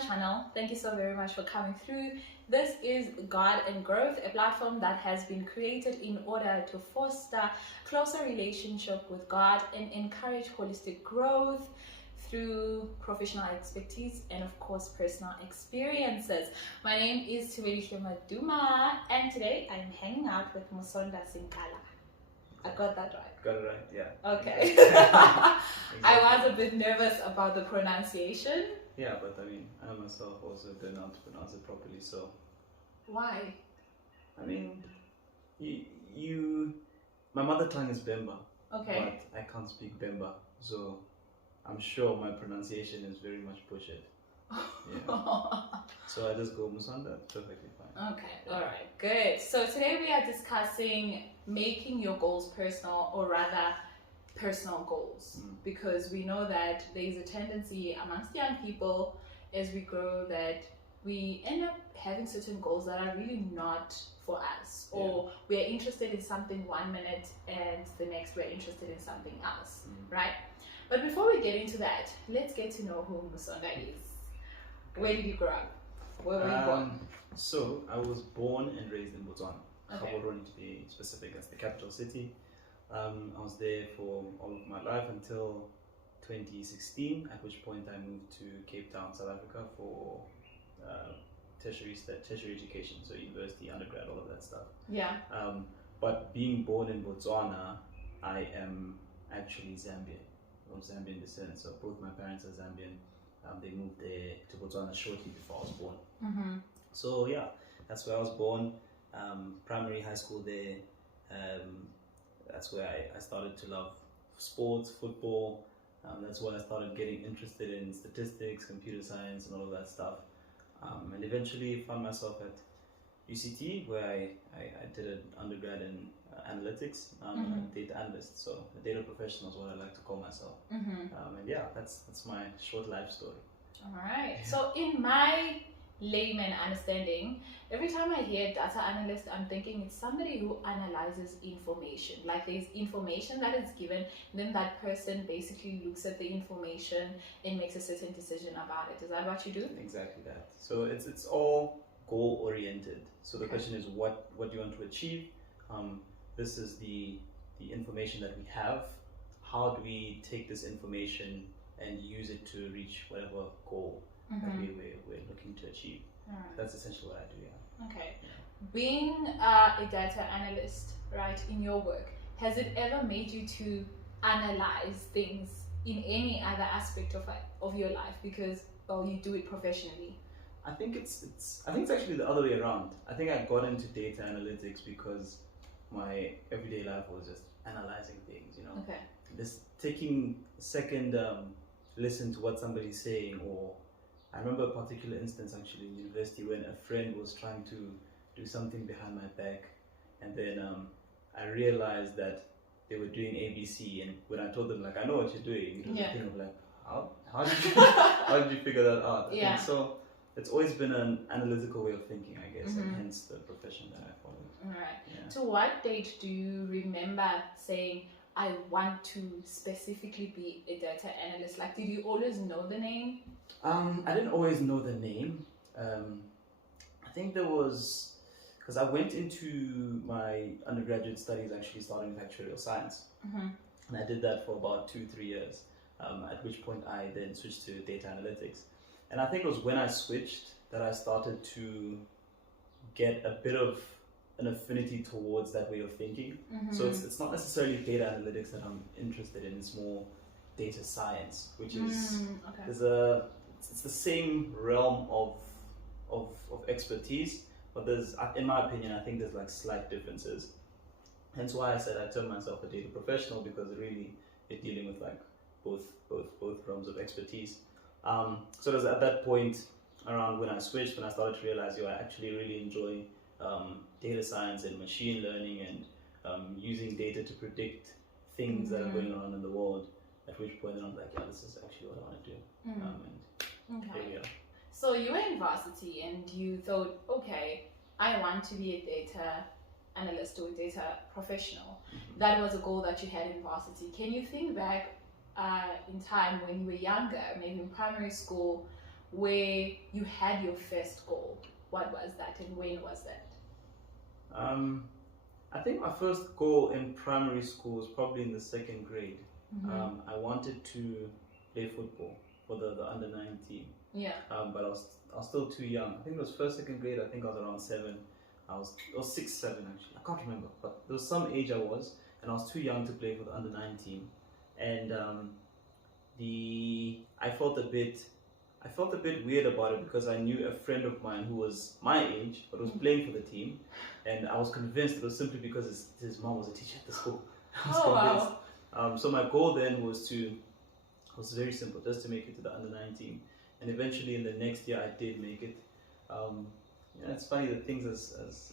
channel. Thank you so very much for coming through. This is God and Growth, a platform that has been created in order to foster closer relationship with God and encourage holistic growth through professional expertise and of course personal experiences. My name is Thubelihle Maduma, and today I'm hanging out with Musonda Sinkala. I got that right? Got it right, yeah. Okay. Exactly. I was a bit nervous about the pronunciation. Yeah, but I mean, I myself also don't know how to pronounce it properly, so. Why? I mean, my mother tongue is Bemba. Okay. But I can't speak Bemba, so I'm sure my pronunciation is very much bullshit. Yeah. So I just go Musonda, perfectly fine. Okay, alright, good. So today we are discussing making your goals personal, or rather personal goals, because we know that there is a tendency amongst young people as we grow that we end up having certain goals that are really not for us, or we are interested in something 1 minute and the next we're interested in something else, right? But before we get into that, let's get to know who Musonda is. Where did you grow up? Where were you born? So I was born and raised in Botswana, Okay. Gaborone to be specific, as the capital city. I was there for all of my life until 2016, at which point I moved to Cape Town, South Africa for tertiary education, so university, undergrad, all of that stuff. Yeah. But being born in Botswana, I am actually Zambian, of Zambian descent. So both my parents are Zambian. They moved there to Botswana shortly before I was born. Mm-hmm. So yeah, that's where I was born. Primary, high school there. That's where I started to love sports, football. That's where I started getting interested in statistics, computer science, and all of that stuff. And eventually found myself at UCT, where I did an undergrad in analytics, and data analyst. So a data professional is what I like to call myself. And yeah, that's my short life story. All right. So in my layman understanding, every time I hear data analyst, I'm thinking it's somebody who analyzes information. Like there's information that is given, then that person basically looks at the information and makes a certain decision about it. Is that what you do? Exactly that. So it's all goal oriented. So the question is, what do you want to achieve? This is the information that we have. How do we take this information and use it to reach whatever goal that we're looking to achieve? That's essentially what I do, yeah. Okay. Being a data analyst, right, in your work, has it ever made you to analyze things in any other aspect of your life because, well, you do it professionally? I think it's actually the other way around. I think I got into data analytics because my everyday life was just analyzing things, you know. Okay. Just taking a second listen to what somebody's saying. Or I remember a particular instance actually in university when a friend was trying to do something behind my back, and then I realized that they were doing ABC, and when I told them, like, I know what you're doing, it was a thing of like, how did you how did you figure that out? Yeah. And so it's always been an analytical way of thinking, I guess, and hence the profession that I followed. Right. Yeah. To what date do you remember saying, I want to specifically be a data analyst? Like, did you always know the name? I didn't always know the name. I think there was, because I went into my undergraduate studies actually starting with actuarial science. And I did that for about 2-3 years, at which point I then switched to data analytics. And I think it was when I switched that I started to get a bit of an affinity towards that way of thinking. So it's not necessarily data analytics that I'm interested in, it's more data science, which is it's the same realm of expertise, but there's, in my opinion, I think there's like slight differences. Hence why I said I term myself a data professional, because really you're dealing with like both realms of expertise. So it was at that point around when I switched, when I started to realize, I actually really enjoy data science and machine learning and using data to predict things that are going on in the world. At which point then I'm like, this is actually what I want to do. And here we are. So you were in varsity and you thought, okay, I want to be a data analyst or a data professional. That was a goal that you had in varsity. Can you think back in time when you were younger, maybe in primary school, where you had your first goal? What was that and when was that? I think my first goal in primary school was probably in the second grade. I wanted to play football for the under 19. Yeah. But I was still too young. I think it was first, second grade. I think I was around 7. I was 6, 7 actually. I can't remember, but there was some age I was, and I was too young to play for the under 19. And I felt a bit weird about it because I knew a friend of mine who was my age but was playing for the team, and I was convinced it was simply because his mom was a teacher at the school. I was convinced. Wow. So my goal then was very simple, just to make it to the under 19, and eventually in the next year I did make it. It's funny, the things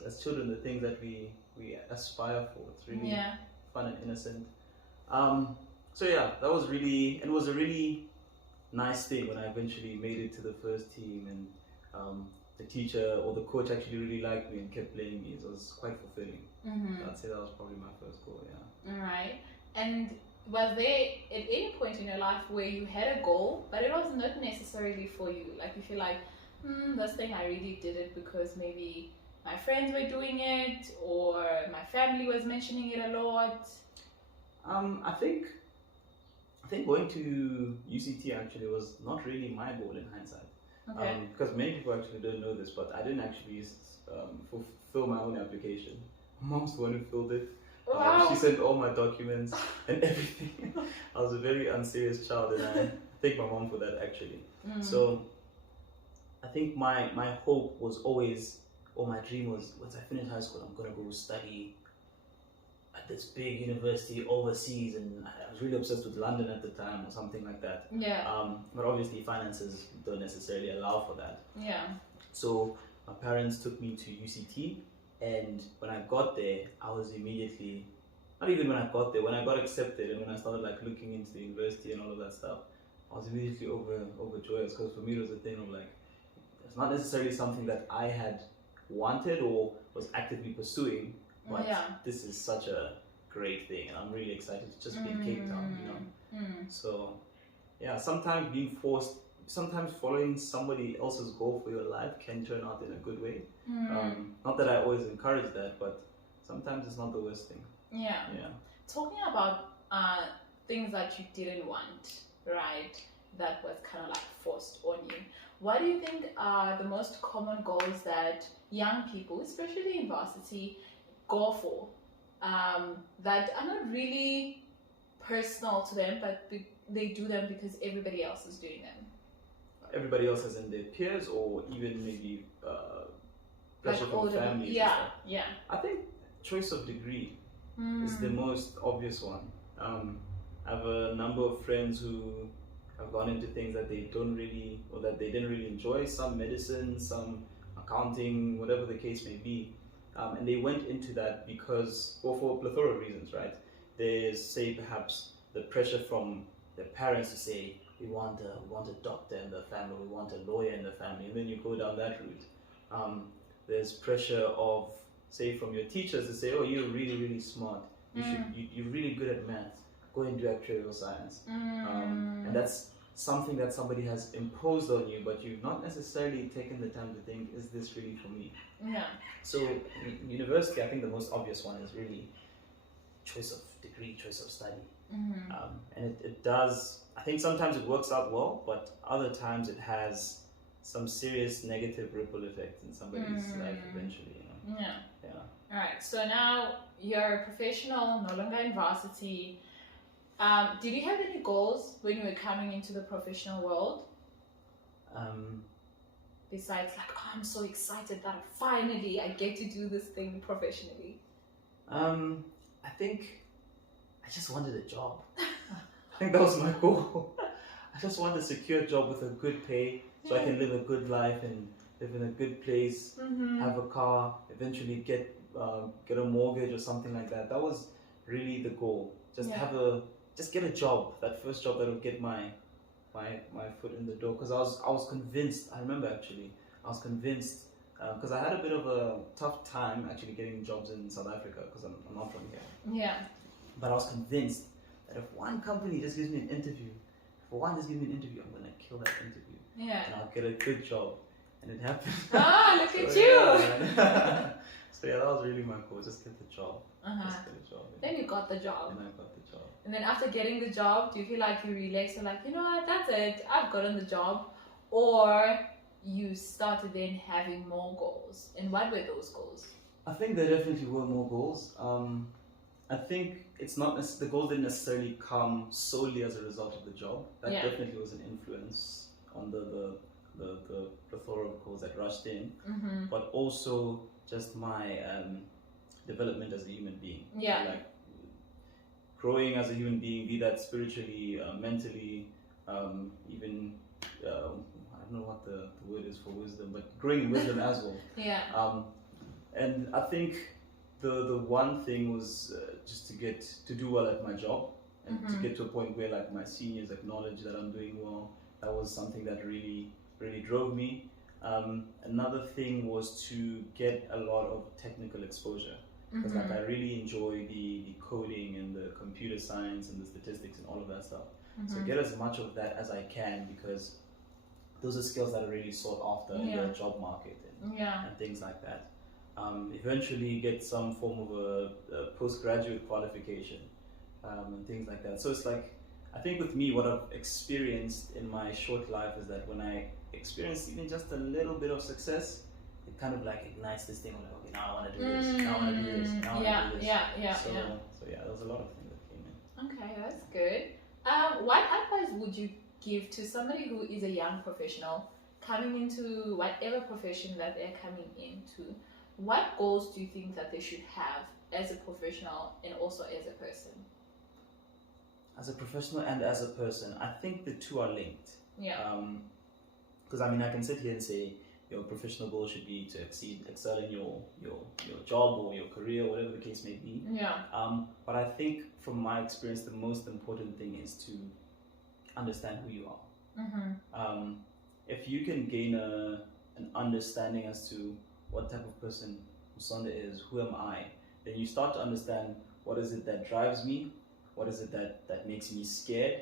as children, the things that we aspire for. It's really fun and innocent. So yeah, that was really, and it was a really nice thing when I eventually made it to the first team, and the teacher or the coach actually really liked me and kept playing me. So it was quite fulfilling. I'd say that was probably my first goal. Yeah. All right. And was there at any point in your life where you had a goal, but it was not necessarily for you? Like you feel like, this thing I really did it because maybe my friends were doing it or my family was mentioning it a lot? I think going to UCT actually was not really my goal in hindsight. Okay. Because many people actually don't know this, but I didn't actually fulfill my own application. My mom's the one who filled it. Wow. She sent all my documents and everything. I was a very unserious child, and I thank my mom for that actually. So I think my hope was always, or my dream was, once I finish high school, I'm gonna go study at this big university overseas, and I was really obsessed with London at the time or something like that. Yeah. But obviously finances don't necessarily allow for that. Yeah. So my parents took me to UCT, and when I got there, I was immediately, not even when I got there, when I got accepted and when I started like looking into the university and all of that stuff, I was immediately overjoyous, because for me it was a thing of like, it's not necessarily something that I had wanted or was actively pursuing, but this is such a great thing, and I'm really excited to just be in Cape Town, So yeah, sometimes sometimes following somebody else's goal for your life can turn out in a good way. Not that I always encourage that, but sometimes it's not the worst thing. Yeah. Talking about things that you didn't want, right? That was kind of like forced on you. What do you think are the most common goals that young people, especially in varsity, go for? That are not really personal to them, but they do them because everybody else is doing them. Everybody else, as in their peers, or even maybe pressure like from families. Yeah. I think choice of degree is the most obvious one. I have a number of friends who have gone into things that they don't really, or that they didn't really enjoy. Some medicine, some accounting, whatever the case may be. And they went into that because, or for a plethora of reasons, right? There's, say, perhaps the pressure from their parents to say, we want a doctor in the family, we want a lawyer in the family, and then you go down that route. There's pressure of, say, from your teachers to say, oh, you're really, really smart. You're really good at math. Go and do actuarial science. And that's something that somebody has imposed on you, but you've not necessarily taken the time to think, is this really for me? Yeah. So in university, I think the most obvious one is really choice of degree, choice of study. And it does, I think sometimes it works out well, but other times it has some serious negative ripple effects in somebody's life eventually. Yeah. All right. So now you're a professional, no longer in varsity. Did you have any goals when you were coming into the professional world? Besides, like, oh, I'm so excited that finally I get to do this thing professionally. I think I just wanted a job. I think that was my goal. I just wanted a secure job with a good pay, so I can live a good life and live in a good place, have a car, eventually get a mortgage or something like that. That was really the goal. Just get a job, that first job that would get my foot in the door. Because I was convinced. I remember actually, I was convinced because I had a bit of a tough time actually getting jobs in South Africa because I'm not from here. Yeah. But I was convinced that if one company just gives me an interview, I'm gonna kill that interview. Yeah. and I'll get a good job, and it happened. Ah, look at So, you. yeah, so yeah, that was really my goal. Just get the job. Just get a job. Yeah. Then you got the job. And I got the job. And then after getting the job, do you feel like you relax? You're like, you know what, that's it. I've gotten the job. Or you started then having more goals. And what were those goals? I think there definitely were more goals. I think it's not the goal didn't necessarily come solely as a result of the job. That definitely was an influence on the plethora of goals that rushed in, but also just my development as a human being. Yeah. So, like growing as a human being, be that spiritually, mentally, even I don't know what the word is for wisdom, but growing in wisdom as well. Yeah. And I think the one thing was just to do well at my job, and to get to a point where like my seniors acknowledge that I'm doing well. That was something that really drove me. Another thing was to get a lot of technical exposure, because like I really enjoy the coding and the computer science and the statistics and all of that stuff. So get as much of that as I can, because those are skills that are really sought after in the job market and things like that. Eventually get some form of a postgraduate qualification and things like that. So it's like, I think with me, what I've experienced in my short life is that when I experience even just a little bit of success, it kind of like ignites this thing of like, okay, now I want to do this, now I want to do this, now I want to do this. So yeah, there was a lot of things that came in. Okay, that's good. What advice would you give to somebody who is a young professional coming into whatever profession that they're coming into? What goals do you think that they should have as a professional and also as a person? As a professional and as a person, I think the two are linked. Yeah. Because I mean, I can sit here and say your professional goal should be to excel in your job or your career, whatever the case may be. Yeah. But I think from my experience, the most important thing is to understand who you are. If you can gain an understanding as to what type of person Musonda is, who am I, then you start to understand what is it that drives me, what is it that makes me scared,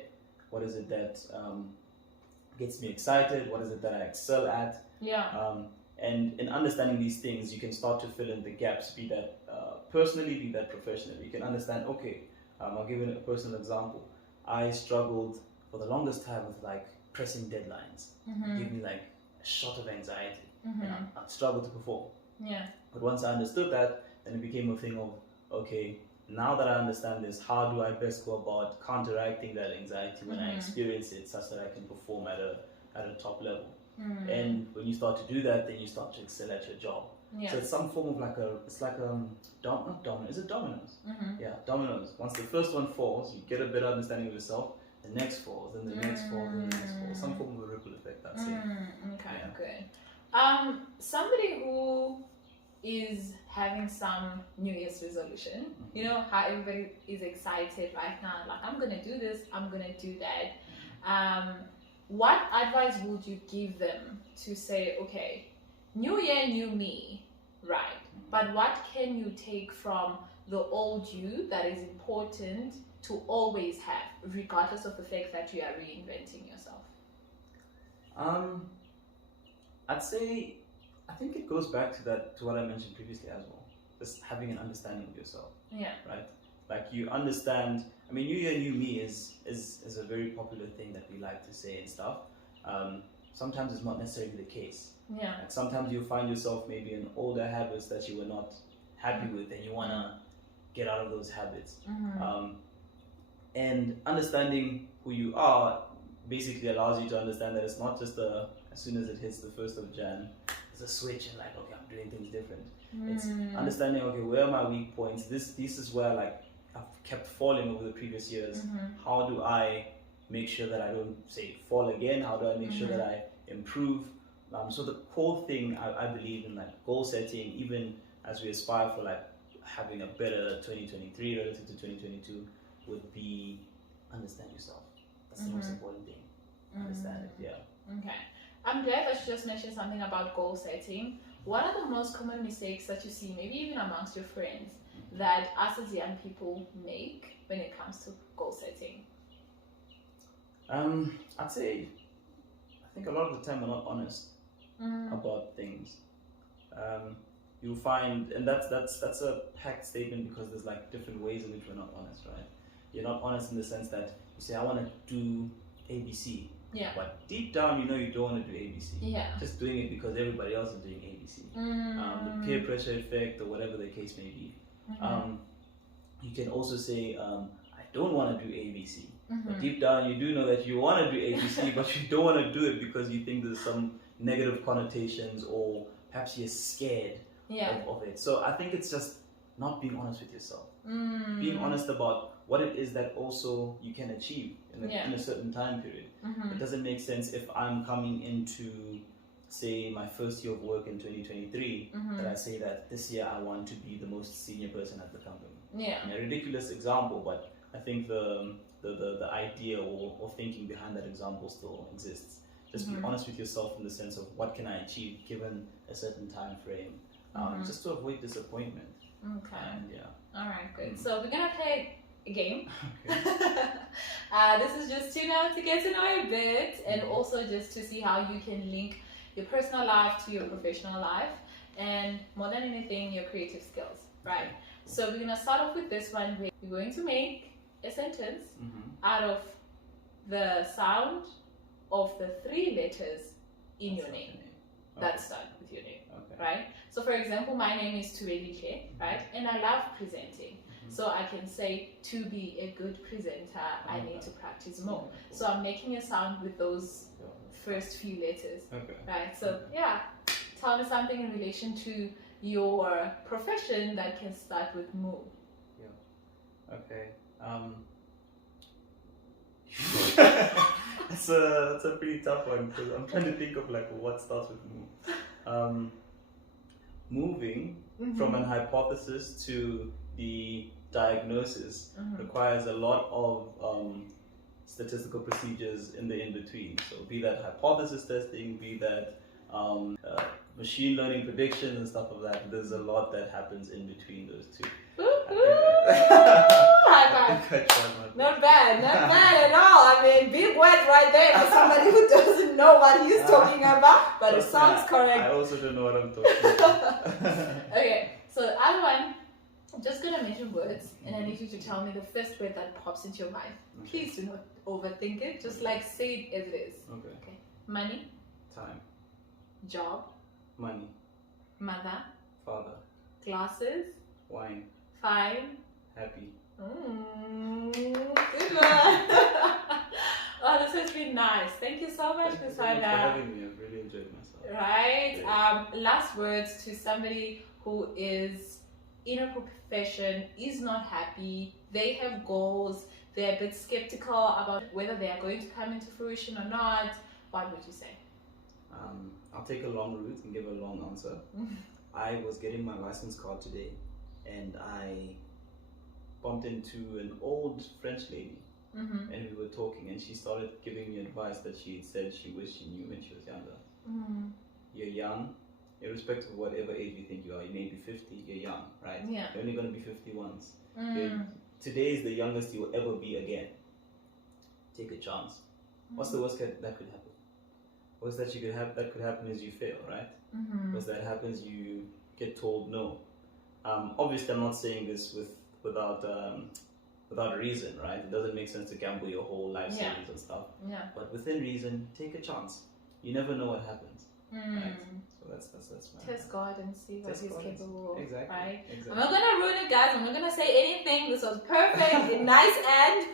what is it that gets me excited, what is it that I excel at. And in understanding these things, you can start to fill in the gaps, be that personally, be that professionally. You can understand, okay, I'll give you a personal example. I struggled for the longest time with like pressing deadlines. It gave me like a shot of anxiety. And I'd struggle to perform. But once I understood that, then it became a thing of, okay, now that I understand this, how do I best go about counteracting that anxiety when I experience it, such that I can perform at a top level? And when you start to do that, then you start to excel at your job. So it's some form of like not domino, is it dominoes? Yeah, dominoes. Once the first one falls, you get a better understanding of yourself, the next falls, then the next falls, and the next falls. Some form of a ripple effect, I'd say. Okay, good. Somebody who is having some New Year's resolution, you know how everybody is excited right now, like I'm gonna do this, I'm gonna do that. What advice would you give them to say, okay, new year, new me, right? But what can you take from the old you that is important to always have, regardless of the fact that you are reinventing yourself? I'd say, I think it goes back to what I mentioned previously as well. Just having an understanding of yourself. Right? Like you understand, I mean, new year, new me is a very popular thing that we like to say and stuff. Sometimes it's not necessarily the case. Like sometimes you find yourself maybe in older habits that you were not happy with, and you want to get out of those habits. And understanding who you are basically allows you to understand that it's not just as soon as it hits the 1st of Jan, it's a switch and like, okay, I'm doing things different. It's understanding, okay, where are my weak points? This is where like I've kept falling over the previous years. How do I make sure that I don't say fall again? How do I make sure that I improve? So the core thing I believe in, like goal setting, even as we aspire for like having a better 2023 relative to 2022, would be understand yourself. That's the most important thing. Understand it. Okay. I'm glad that you just mentioned something about goal setting. What are the most common mistakes that you see, maybe even amongst your friends, that us as young people make when it comes to goal setting? I'd say, I think a lot of the time we're not honest about things. You'll find, and that's a packed statement because there's like different ways in which we're not honest, right? You're not honest in the sense that you say, I want to do ABC. Yeah. But deep down, you know you don't want to do ABC. Yeah. Just doing it because everybody else is doing ABC. The peer pressure effect or whatever the case may be. You can also say, I don't want to do ABC. But deep down, you do know that you want to do ABC, but you don't want to do it because you think there's some negative connotations or perhaps you're scared of it. So I think it's just not being honest with yourself. Being honest about what it is that also you can achieve in a certain time period. It doesn't make sense if I'm coming into, say, my first year of work in 2023, that I say that this year I want to be the most senior person at the company. Yeah. A ridiculous example, but I think the idea or thinking behind that example still exists. Just be honest with yourself in the sense of what can I achieve given a certain time frame, just to avoid disappointment. Okay. And All right, good. So we're gonna play a game. Okay. This is just to get to know you a bit, and also just to see how you can link your personal life to your professional life, and more than anything, your creative skills, right? So we're gonna start off with this one. We're going to make a sentence out of the sound of the 3 letters in your name. That start with your name, right? So for example, my name is Thubelihle, right? And I love presenting. So I can say, to be a good presenter, I need to practice more. So I'm making a sound with those first few letters, right? So tell me something in relation to your profession that can start with Mu. Okay. That's a pretty tough one because I'm trying to think of like what starts with Mu. Moving from an hypothesis to the diagnosis requires a lot of statistical procedures in the in-between. So be that hypothesis testing, be that machine learning predictions and stuff like that. There's a lot that happens in between those two. High five. Not bad at all. I mean, big words right there for somebody who doesn't know what he's talking about, but it sounds correct. I also don't know what I'm talking about. Okay, so the other one, I'm just gonna mention words, and I need you to tell me the first word that pops into your mind. Please do not overthink it. Just like say it as it is. Okay. Money. Time. Job. Money. Mother. Father. Glasses. Wine. Fine. Happy. Good one. Oh, this has been nice. Thank you so much, Musonda. Thank you for having me. I've really enjoyed myself. Right. Last words to somebody who is in a profession, is not happy, they have goals, they're a bit skeptical about whether they are going to come into fruition or not. What would you say? I'll take a long route and give a long answer. I was getting my license card today, and I bumped into an old French lady, and we were talking, and she started giving me advice that she had said she wished she knew when she was younger. You're young, irrespective of whatever age you think you are. You may be 50, you're young, right? Yeah. You're only going to be 50 once. Today is the youngest you will ever be again. Take a chance. What's the worst that could happen? What's that could happen is you fail, right? What's that happens, you get told no. Obviously, I'm not saying this without a reason, right? It doesn't make sense to gamble your whole life savings and stuff. But within reason, take a chance. You never know what happens. Right? So that's my Test God and see what he's capable of. Exactly. Right? Exactly. I'm not gonna ruin it, guys. I'm not gonna say anything. This was perfect. A nice end.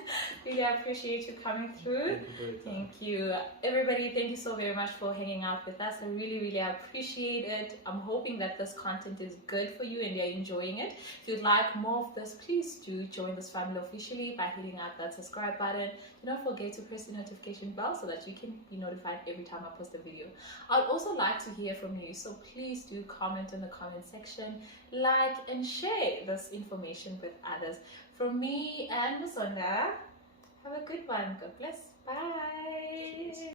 Really appreciate you coming through. Thank you. Everybody, thank you so very much for hanging out with us. I really appreciate it. I'm hoping that this content is good for you and you're enjoying it. If you'd like more of this, please do join this family officially by hitting out that subscribe button. Don't forget to press the notification bell so that you can be notified every time I post a video. I'd also like to hear from you, so please do comment in the comment section, like and share this information with others. From me and Musonda, have a good one. God bless. Bye.